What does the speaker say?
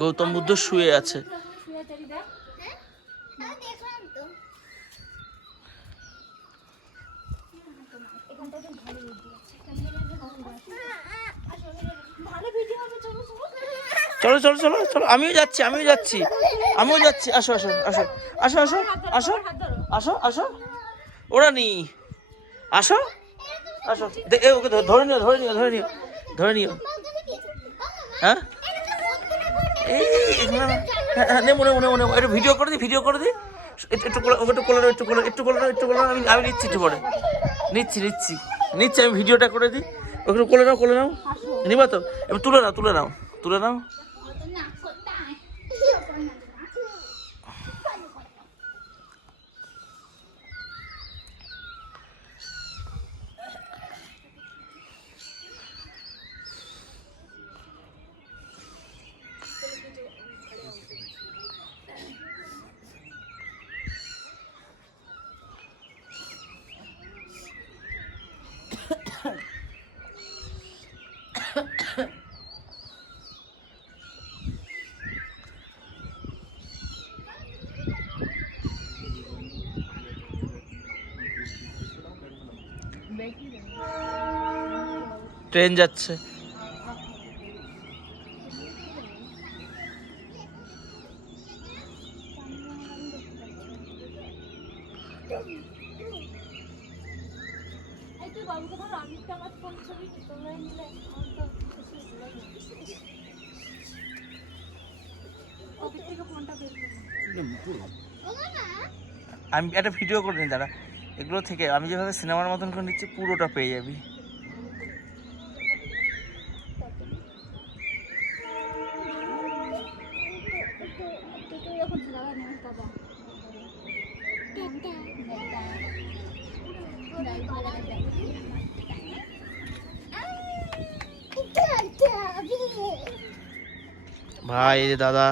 গৌতম বুদ্ধ শুয়ে আছে। চলো চলো চলো চলো, আমিও যাচ্ছি আসো আসো আসো আসো আসো আসো আসো আসো, ওরা নি আসো আসো, ওকে ধরে নিও ধরে নিও ধরে নিও ধরে নিও। হ্যাঁ এই মনে মনে মনে একটু ভিডিও করে দিই একটু আমি নিচ্ছি একটু পরে, নিচ্ছি আমি ভিডিওটা করে দিই, ওখানে কোলে নাও নিবা তো, এবার তুলে নাও। ট্রেন যাচ্ছে। আমি একটা ভিডিও করে নিই দাঁড়া, এগুলো থেকে আমি যেভাবে সিনেমার মতন করে নিচ্ছি পুরোটা পেয়ে যাবি। ভাই এই যে দাদা